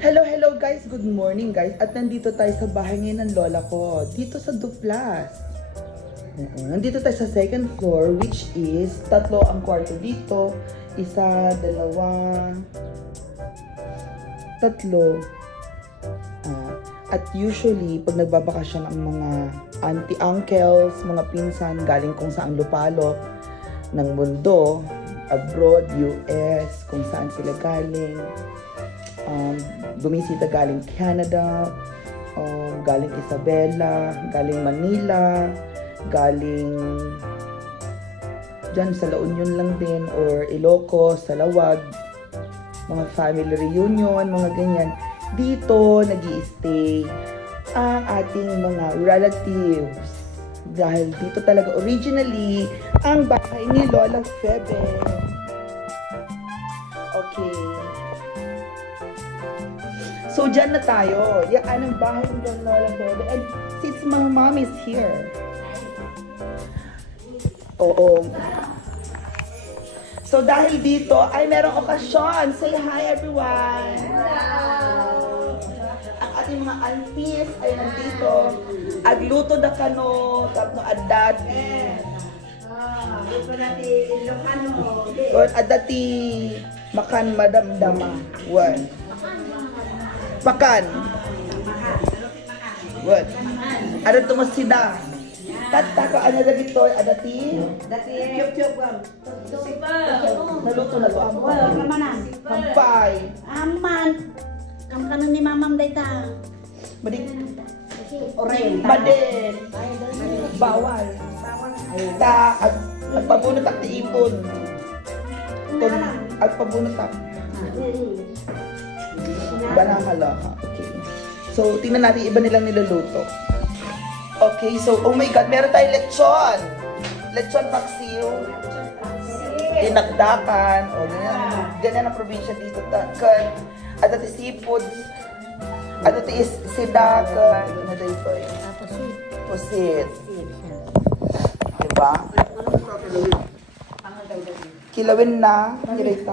Hello, hello guys! Good morning guys! At nandito tayo sa bahay ngayon ng lola ko. Dito sa Duplas. Nandito tayo sa second floor, which is tatlo ang kwarto dito. Isa, dalawa, tatlo. At usually, pag nagbabakasyon ang mga auntie, uncles, mga pinsan, galing kung saan lupalop ng mundo, abroad, US, kung saan sila galing. Bumisita galing Canada, galing Isabela, galing Manila, galing dyan sa La Union lang din, or Ilocos, Salawag, mga family reunion, mga ganyan. Dito nag-i-stay ang ating mga relatives. Dahil dito talaga originally ang bahay ni Lola Febe. Okay. So, dyan na tayo. Yan ang bahay ni Lola Febe. And since my mom is here. Oo. So, dahil dito ay merong okasyon. Say hi, everyone. Hello. Ang ating mga aunties ay nandito. Agluto da kano, tapno adati. Luto natin Ilocano. Adati makan madamdama. One. Pakan. What? Ano tumasida? Tata ko ano na dito? Adati? Dati yup-yup bang. Naluto na to. Kamanan. Kampay. Aman. Kanan ni mamam dayta. Badik. Oren. Badik. Bawal. Ta at pabunot at ipon. At pabunot at. Banakalaka. Okay. So, tingnan natin iba nilang niluluto. Okay, so, oh my God, meron tayong lechon. Lechon paksiw. Dinagdakan. O, ganyan ang probinsya dito. Takan. At ito seafood. At ito is sidakan. Ano dito eh? Pusit. Diba? Kilawin na. Kirita.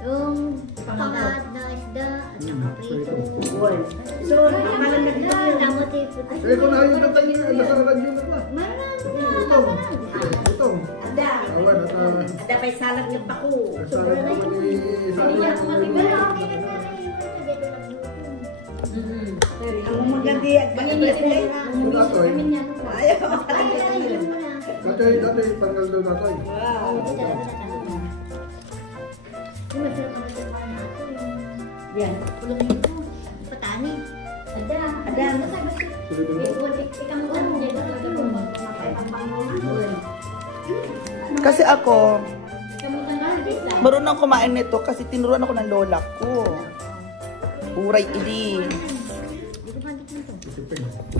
Yung pangad na isda at saka prito. So, nakalan na dito. Eh, kung ayaw na tayo, nasa radyo na ba? Ito. Ada. Awan, Ada pa salag ng bako. Salag naman ni Ang magandi at ganyan ayaw. Dati, panggal daw dati. Wow. Yan. Patani. Ada. Kasi ako, marunong kumain nito kasi tinuruan ako ng lola ko. Uray idi.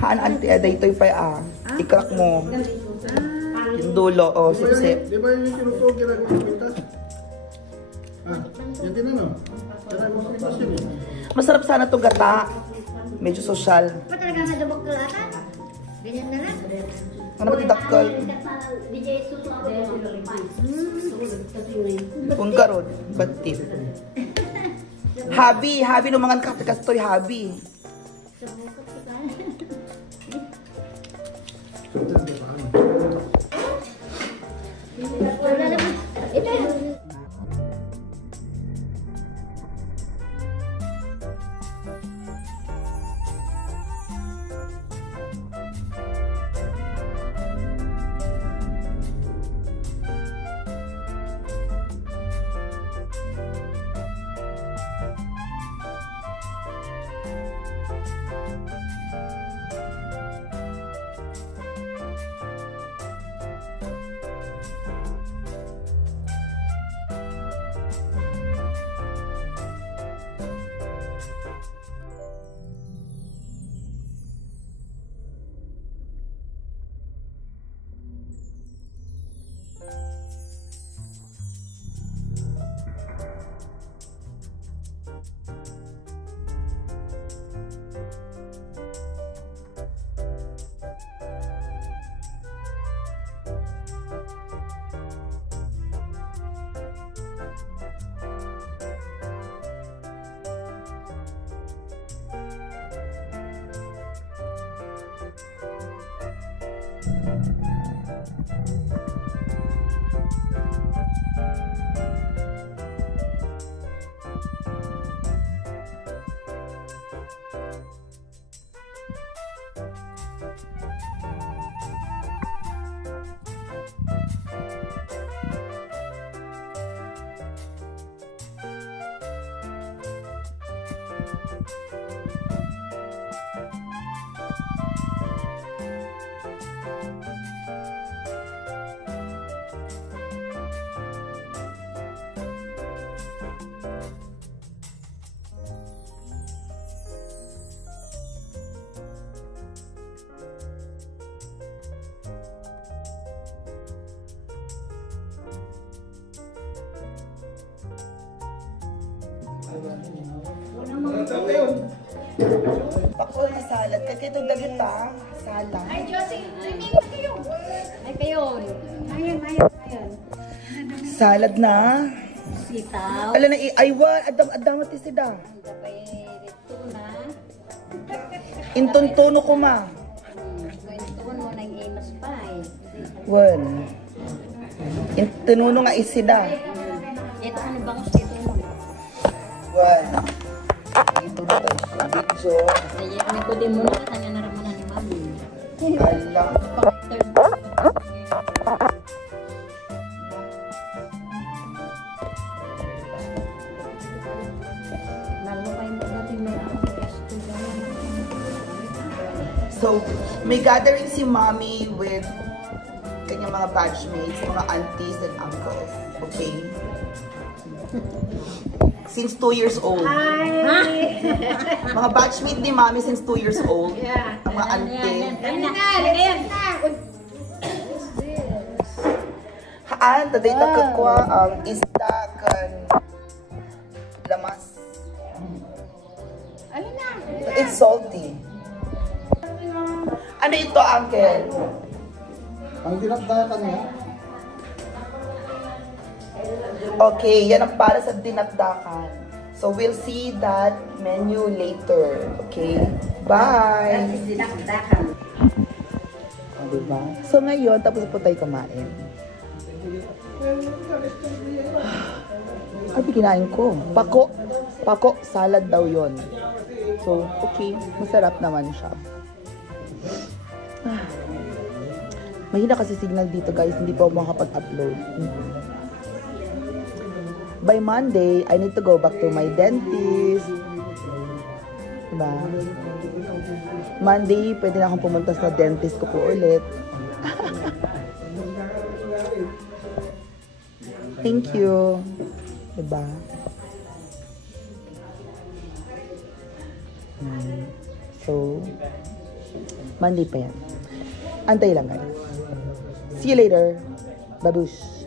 Haan ante aday ito'y pa ikrak mo. Yung dulo, o sip-sip. Di ba yung kinuto, ginagawa pintas? Yan din ano? Ginagawa pintas yun eh. Masarap sana to gata. Medyo social. Pa talaga nga dabog kalatan? Ganyan na lang. Ano ba tidakal? Kung karod, batit. Habi numangan ka. Kasi to'y habi. Pakol na salad. Kaya itong dagit ha. Salad. Ay, Josie, tumingin kayo. Ay, kayo. Ayan. Salad na. Sitaw. Ala na aywan. Adam ti sida. Tapay dito na. Intuntuno ko ma. Kwentuhan mo ng imas pa eh. Wan. Intununo nga isida. Ito ano bang dito mo? Wan. Ito na tayo sa video. Ay, ko din mo na kanya naramanan ni Mami. Alam. So, may gathering si Mommy with kanyang mga batchmates, mga aunties and uncles. Okay? Since 2 years old. Mga batchmate ni Mommy since 2 years old. Yeah. Ang mga auntie. Haan, taday na kakwa ang isda kan lamas. Alin na? It's salty. Ano ito, Uncle? Ang dinakdakan niya. Okay, yan ang para sa dinakdakan. So, we'll see that menu later. Okay? Bye! Dinakdakan. O, diba? So, ngayon, tapos po tayo kumain. Ay, kinain ko. Pako. Pako, salad daw yon. So, okay. Masarap naman siya. Mahina kasi signal dito, guys. Hindi pa ako makapag-upload. By Monday, I need to go back to my dentist. Diba? Monday, pwede na akong pumunta sa dentist ko po ulit. Thank you. Diba? So, Monday pa yan. Antay lang guys. See you later. Babush.